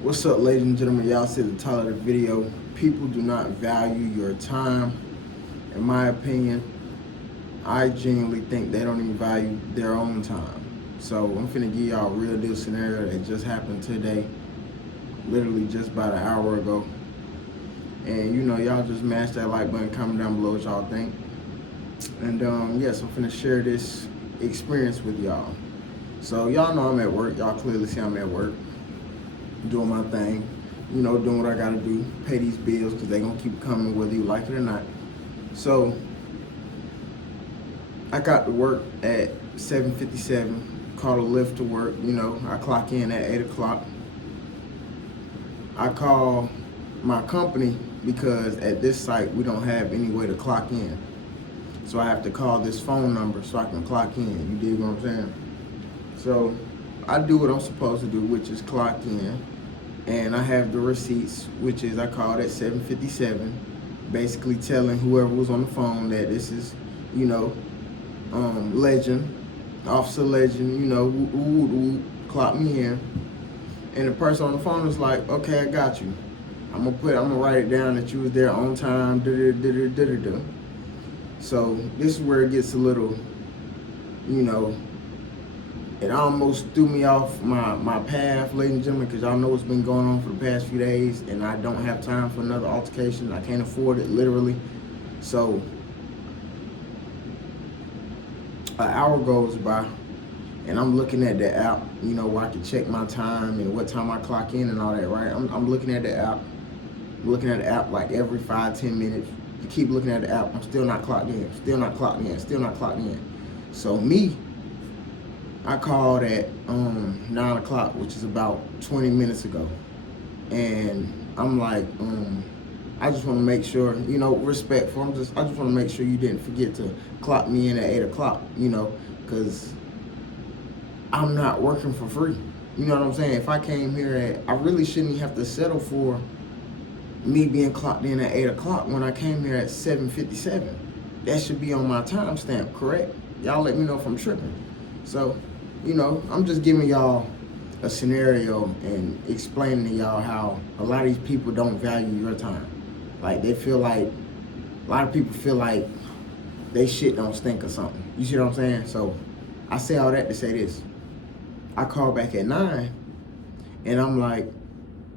What's up, ladies and gentlemen? Y'all see the title of the video. People do not value your time. In my opinion, I genuinely think they don't even value their own time. So I'm finna give y'all a real deal scenario that just happened today, literally just about an hour ago. And y'all just mash that like button, comment down below what y'all think. And yes, I'm finna share this experience with y'all. So y'all know I'm at work. Y'all clearly see I'm at work, doing my thing, doing what I gotta do, pay these bills because they gonna keep coming whether you like it or not. So I got to work at 7:57, called a Lyft to work, I clock in at 8 o'clock. I call my company because at this site we don't have any way to clock in. So I have to call this phone number so I can clock in, you dig what I'm saying? So I do what I'm supposed to do, which is clock in. And I have the receipts, which is I called at 7:57, basically telling whoever was on the phone that this is, Legend, Officer Legend, clock me in. And the person on the phone was like, okay, I got you. I'm gonna write it down that you was there on time, da-da-da-da-da-da. So this is where it gets a little, it almost threw me off my path, ladies and gentlemen, because y'all know what's been going on for the past few days, and I don't have time for another altercation. I can't afford it, literally. So an hour goes by, and I'm looking at the app, where I can check my time and what time I clock in and all that, right? I'm looking at the app. I'm looking at the app like every 5-10 minutes. You keep looking at the app, I'm still not clocked in, still not clocked in, still not clocked in. So I called at 9 o'clock, which is about 20 minutes ago. And I'm like, I just want to make sure, respectful. I just want to make sure you didn't forget to clock me in at 8 o'clock, because I'm not working for free. You know what I'm saying? If I came here I really shouldn't have to settle for me being clocked in at 8 o'clock when I came here at 7:57. That should be on my timestamp, correct? Y'all let me know if I'm tripping. So, I'm just giving y'all a scenario and explaining to y'all how a lot of these people don't value your time. Like, they feel like, a lot of people feel like they shit don't stink or something. You see what I'm saying? So I say all that to say this. I call back at 9 and I'm like,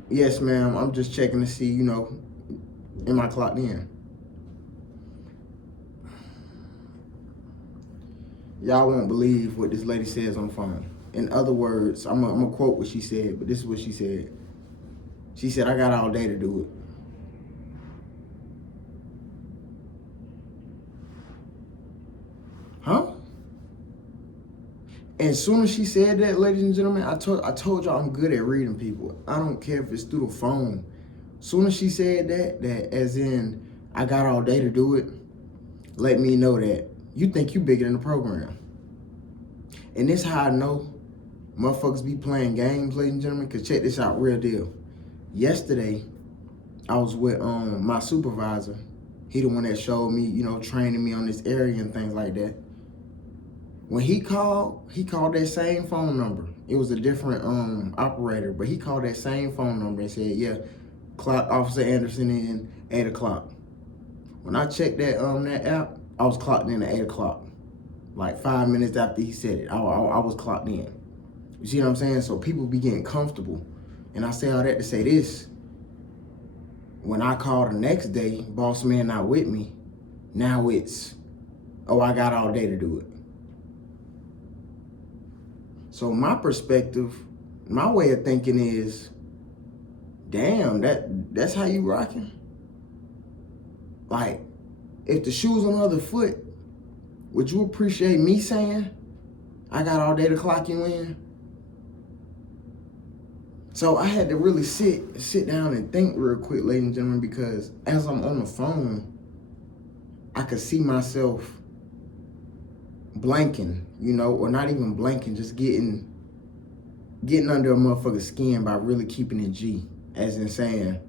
yes, ma'am, I'm just checking to see, am I clocked in? Y'all won't believe what this lady says on the phone. In other words, I'm gonna quote what she said, but this is what she said. She said, I got all day to do it. Huh? And as soon as she said that, ladies and gentlemen, I told y'all I'm good at reading people. I don't care if it's through the phone. As soon as she said that as in, I got all day to do it, let me know that you think you bigger than the program. And this how I know motherfuckers be playing games, ladies and gentlemen, because check this out, real deal. Yesterday, I was with my supervisor. He the one that showed me, training me on this area and things like that. When he called that same phone number. It was a different operator, but he called that same phone number and said, yeah, clock Officer Anderson in 8 o'clock. When I checked that app, I was clocked in at 8 o'clock. Like 5 minutes after he said it, I was clocked in. You see what I'm saying? So people be getting comfortable. And I say all that to say this. When I call the next day, boss man not with me, now it's, oh, I got all day to do it. So my perspective, my way of thinking is, damn, that's how you rocking? Like, if the shoe's on the other foot, would you appreciate me saying, I got all day to clock you in? So I had to really sit down and think real quick, ladies and gentlemen, because as I'm on the phone, I could see myself blanking, or not even blanking, just getting under a motherfucker's skin by really keeping it G, as in saying,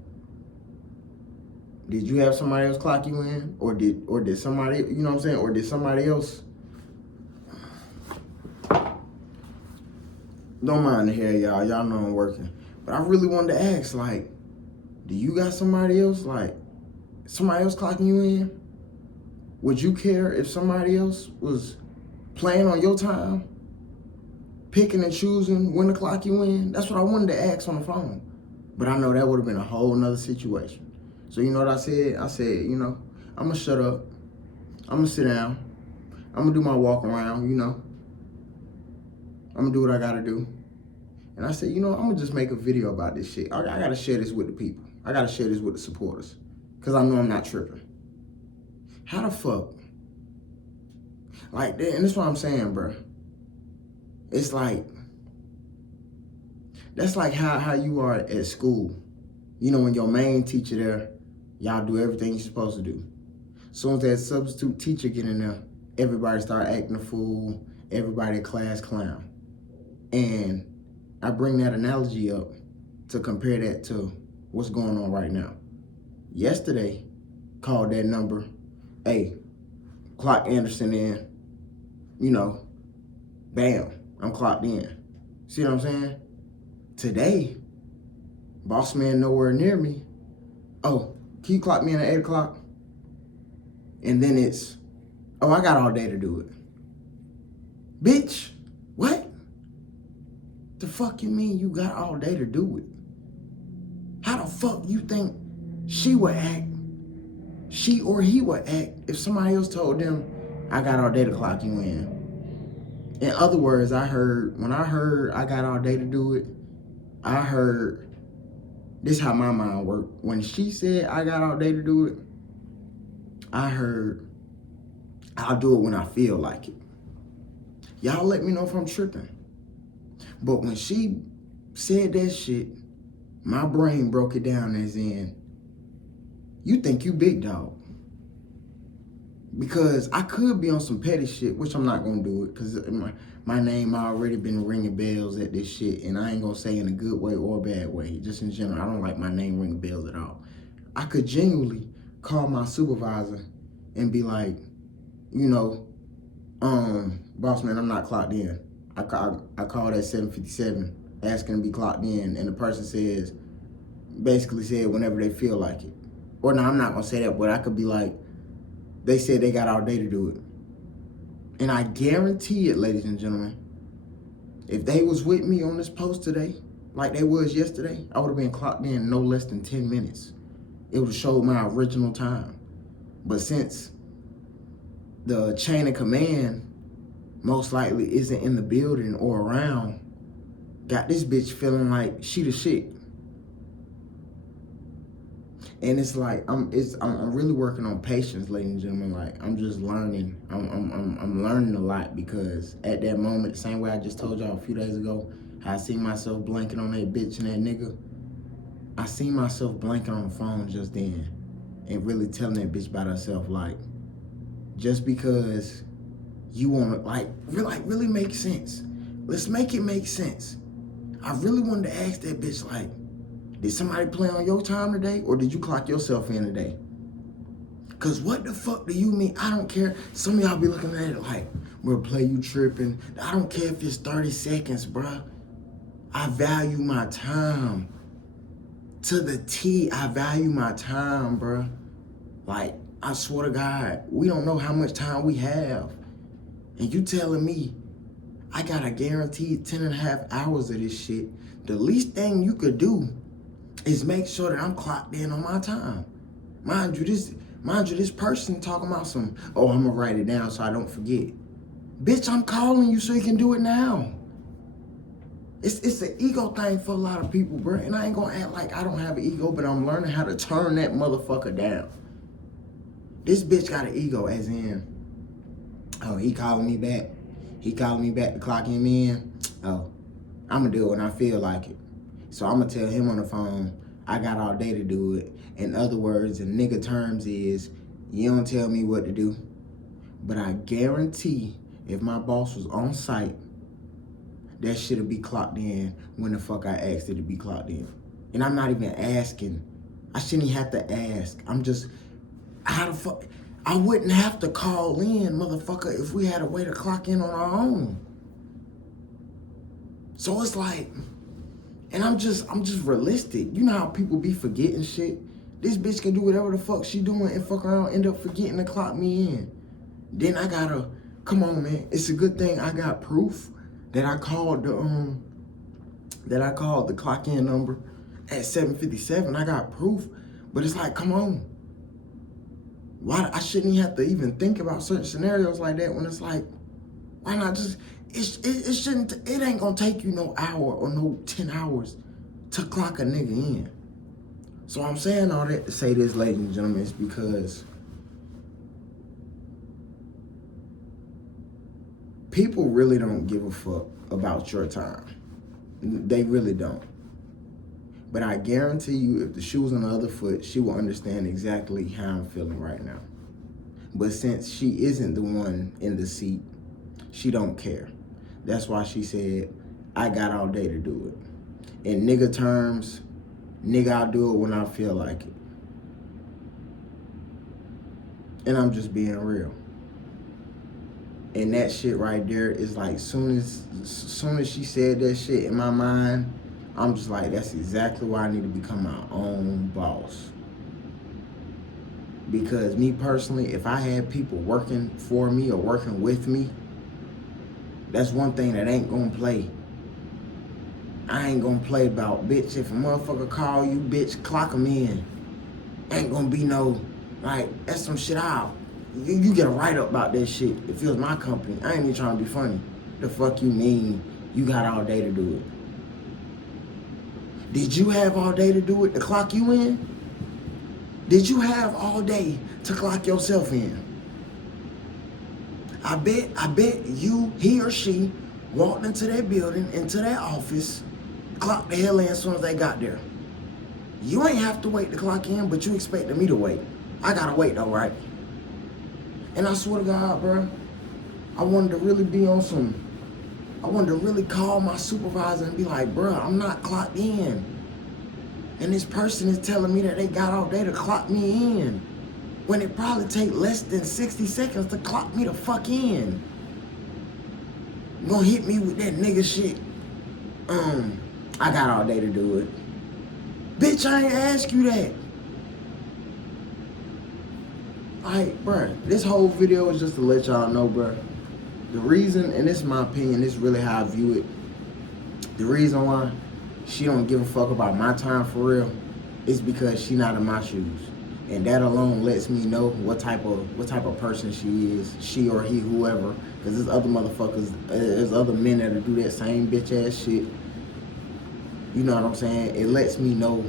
did you have somebody else clock you in? Or did somebody, you know what I'm saying? Or did somebody else? Don't mind the hair, y'all. Y'all know I'm working. But I really wanted to ask, like, do you got somebody else, like, somebody else clocking you in? Would you care if somebody else was playing on your time, picking and choosing when to clock you in? That's what I wanted to ask on the phone. But I know that would have been a whole nother situation. So you know what I said? I said, you know, I'm going to shut up. I'm going to sit down. I'm going to do my walk around, you know. I'm going to do what I got to do. And I said, you know, I'm going to just make a video about this shit. I got to share this with the people. I got to share this with the supporters. Because I know I'm not tripping. How the fuck? Like, and that's what I'm saying, bro. It's like, that's like how you are at school. You know, when your main teacher there, y'all do everything you're supposed to do. As soon as that substitute teacher get in there, everybody start acting a fool, everybody a class clown. And I bring that analogy up to compare that to what's going on right now. Yesterday, called that number, hey, clock Anderson in, you know, bam, I'm clocked in. See what I'm saying? Today, boss man nowhere near me. Oh, can you clock me in at 8 o'clock? And then it's, oh, I got all day to do it. Bitch, what? The fuck you mean you got all day to do it? How the fuck you think she would act, she or he would act if somebody else told them, I got all day to clock you in? In other words, when I heard I got all day to do it, I heard, this is how my mind worked. When she said I got all day to do it, I heard, I'll do it when I feel like it. Y'all let me know if I'm tripping. But when she said that shit, my brain broke it down as in, you think you big dog. Because I could be on some petty shit, which I'm not gonna do it, because my name already been ringing bells at this shit, and I ain't gonna say in a good way or a bad way. Just in general, I don't like my name ringing bells at all. I could genuinely call my supervisor and be like, you know, boss man, I'm not clocked in. I called at 7:57 asking to be clocked in, and the person says, basically said whenever they feel like it. Or no, I'm not gonna say that, but I could be like, they said they got all day to do it. And I guarantee it, ladies and gentlemen, if they was with me on this post today, like they was yesterday, I would have been clocked in no less than 10 minutes. It would have showed my original time. But since the chain of command most likely isn't in the building or around, got this bitch feeling like she the shit. And it's like I'm really working on patience, ladies and gentlemen. Like I'm just learning. I'm learning a lot, because at that moment, the same way I just told y'all a few days ago, how I seen myself blanking on that bitch and that nigga, I seen myself blanking on the phone just then, and really telling that bitch about herself, like, just because you want to, like really make sense. Let's make it make sense. I really wanted to ask that bitch, like, did somebody play on your time today, or did you clock yourself in today? Cause what the fuck do you mean? I don't care. Some of y'all be looking at it like, we'll play you tripping. I don't care if it's 30 seconds, bruh. I value my time. To the T, I value my time, bruh. Like, I swear to God, we don't know how much time we have. And you telling me I got a guaranteed 10 and a half hours of this shit. The least thing you could do is make sure that I'm clocked in on my time. Mind you, this person talking about some, oh, I'm gonna write it down so I don't forget. Bitch, I'm calling you so you can do it now. It's an ego thing for a lot of people, bro. And I ain't gonna act like I don't have an ego, but I'm learning how to turn that motherfucker down. This bitch got an ego, as in, oh, he calling me back. He calling me back to clock him in. Oh, I'm gonna do it when I feel like it. So I'm gonna tell him on the phone, I got all day to do it. In other words, in nigga terms is, you don't tell me what to do. But I guarantee if my boss was on site, that shit'll be clocked in when the fuck I asked it to be clocked in. And I'm not even asking. I shouldn't even have to ask. I'm just, how the fuck? I wouldn't have to call in, motherfucker, if we had a way to clock in on our own. So it's like, And I'm just realistic. You know how people be forgetting shit? This bitch can do whatever the fuck she doing and fuck around, end up forgetting to clock me in. Then I gotta, come on, man. It's a good thing I got proof that I called the clock in number at 7:57. I got proof. But it's like, come on. Why I shouldn't have to even think about certain scenarios like that when it's like, why not just, it ain't gonna take you no hour or no 10 hours to clock a nigga in. So I'm saying all that to say this, ladies and gentlemen, is because people really don't give a fuck about your time. They really don't. But I guarantee you, if the shoe was on the other foot, she will understand exactly how I'm feeling right now. But since she isn't the one in the seat, she don't care. That's why she said, I got all day to do it. In nigga terms, nigga, I'll do it when I feel like it. And I'm just being real. And that shit right there is like, soon as she said that shit in my mind, I'm just like, that's exactly why I need to become my own boss. Because me personally, if I had people working for me or working with me, that's one thing that ain't gonna play. I ain't gonna play about, bitch, if a motherfucker call you, bitch, clock him in. Ain't gonna be no, like, that's some shit out. You get a write-up about that shit. If it was my company, I ain't even trying to be funny. The fuck you mean you got all day to do it? Did you have all day to do it to clock you in? Did you have all day to clock yourself in? I bet he or she walked into that building, into that office, clocked the hell in as soon as they got there. You ain't have to wait to clock in, but you expected me to wait. I gotta wait though, right? And I swear to God, bro, I wanted to really call my supervisor and be like, bro, I'm not clocked in. And this person is telling me that they got all day to clock me in, when it probably take less than 60 seconds to clock me the fuck in. You gonna hit me with that nigga shit. I got all day to do it. Bitch, I ain't ask you that. Like, bruh, this whole video is just to let y'all know, bruh. The reason, and this is my opinion, this is really how I view it. The reason why she don't give a fuck about my time for real is because she not in my shoes. And that alone lets me know what type of person she is, she or he, whoever. Because there's other motherfuckers, there's other men that'll do that same bitch ass shit. You know what I'm saying? It lets me know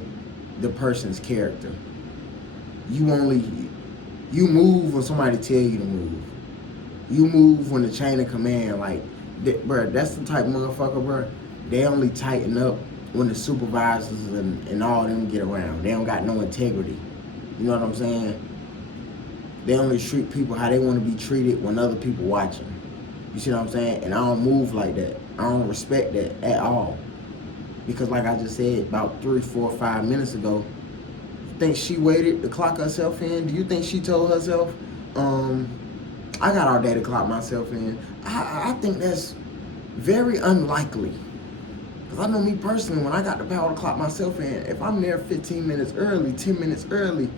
the person's character. You move when somebody tell you to move. You move when the chain of command, like, bruh, that's the type of motherfucker, bruh. They only tighten up when the supervisors and all them get around. They don't got no integrity. You know what I'm saying? They only treat people how they want to be treated when other people watching. You see what I'm saying? And I don't move like that. I don't respect that at all. Because like I just said about 3, 4, 5 minutes ago, you think she waited to clock herself in? Do you think she told herself, I got all day to clock myself in? I think that's very unlikely. Because I know me personally, when I got the power to clock myself in, if I'm there 15 minutes early, 10 minutes early,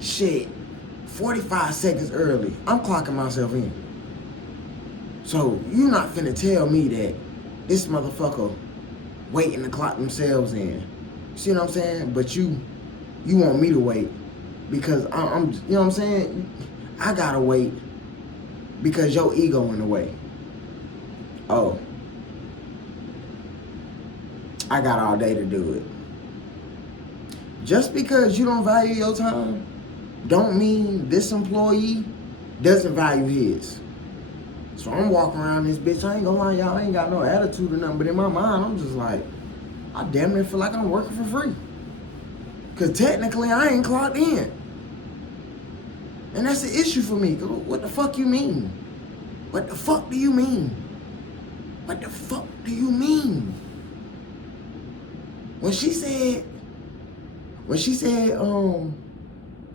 shit, 45 seconds early, I'm clocking myself in. So you not finna tell me that this motherfucker waiting to clock themselves in. See what I'm saying? But you want me to wait because I'm you know what I'm saying? I gotta wait because your ego in the way. Oh, I got all day to do it. Just because you don't value your time don't mean this employee doesn't value his. So I'm walking around this bitch, I ain't gonna lie, y'all, I ain't got no attitude or nothing, but in my mind, I'm just like, I damn near feel like I'm working for free. Cause technically, I ain't clocked in. And that's the issue for me. What the fuck you mean? What the fuck do you mean? What the fuck do you mean? When she said,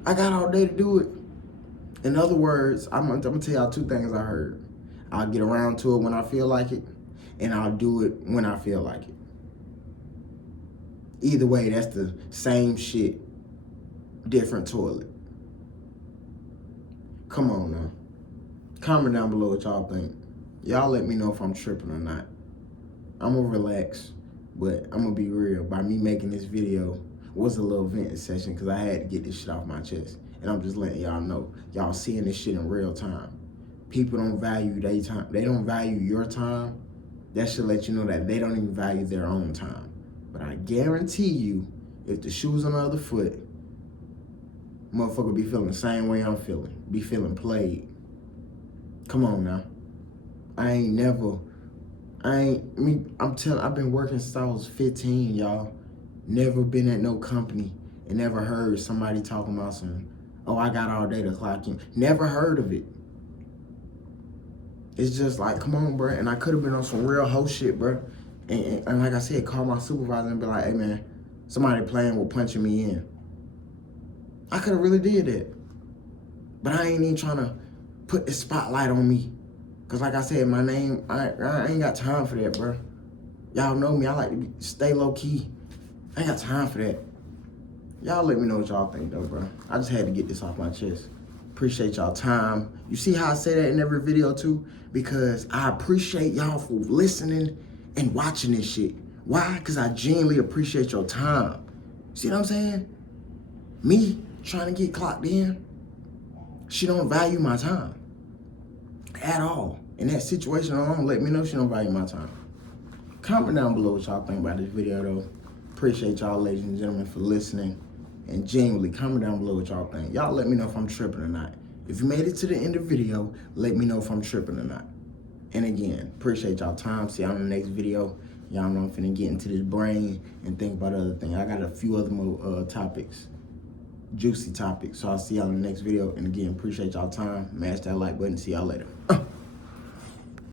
I got all day to do it. In other words, I'm gonna tell y'all 2 things I heard. I'll get around to it when I feel like it, and I'll do it when I feel like it. Either way, that's the same shit, different toilet. Come on now. Comment down below what y'all think. Y'all let me know if I'm tripping or not. I'm gonna relax, but I'm gonna be real. By me making this video was a little venting session because I had to get this shit off my chest. And I'm just letting y'all know. Y'all seeing this shit in real time. People don't value their time. They don't value your time. That should let you know that they don't even value their own time. But I guarantee you, if the shoe's on the other foot, motherfucker be feeling the same way I'm feeling. Be feeling played. Come on now. I've been working since I was 15, y'all. Never been at no company and never heard somebody talking about some, oh, I got all day to clock in. Never heard of it. It's just like, come on, bro. And I could have been on some real hoe shit, bro. And like I said, call my supervisor and be like, hey, man, somebody playing with punching me in. I could have really did that. But I ain't even trying to put the spotlight on me. Because like I said, my name, I ain't got time for that, bro. Y'all know me. I like to stay low-key. I ain't got time for that. Y'all let me know what y'all think, though, bro. I just had to get this off my chest. Appreciate y'all time. You see how I say that in every video, too? Because I appreciate y'all for listening and watching this shit. Why? Because I genuinely appreciate your time. See what I'm saying? Me trying to get clocked in, she don't value my time at all. In that situation alone, let me know she don't value my time. Comment down below what y'all think about this video, though. Appreciate y'all, ladies and gentlemen, for listening. And genuinely, comment down below what y'all think. Y'all let me know if I'm tripping or not. If you made it to the end of the video, let me know if I'm tripping or not. And again, appreciate y'all time. See y'all in the next video. Y'all know I'm finna get into this brain and think about other things. I got a few other more topics, juicy topics. So I'll see y'all in the next video. And again, appreciate y'all time. Smash that like button. See y'all later.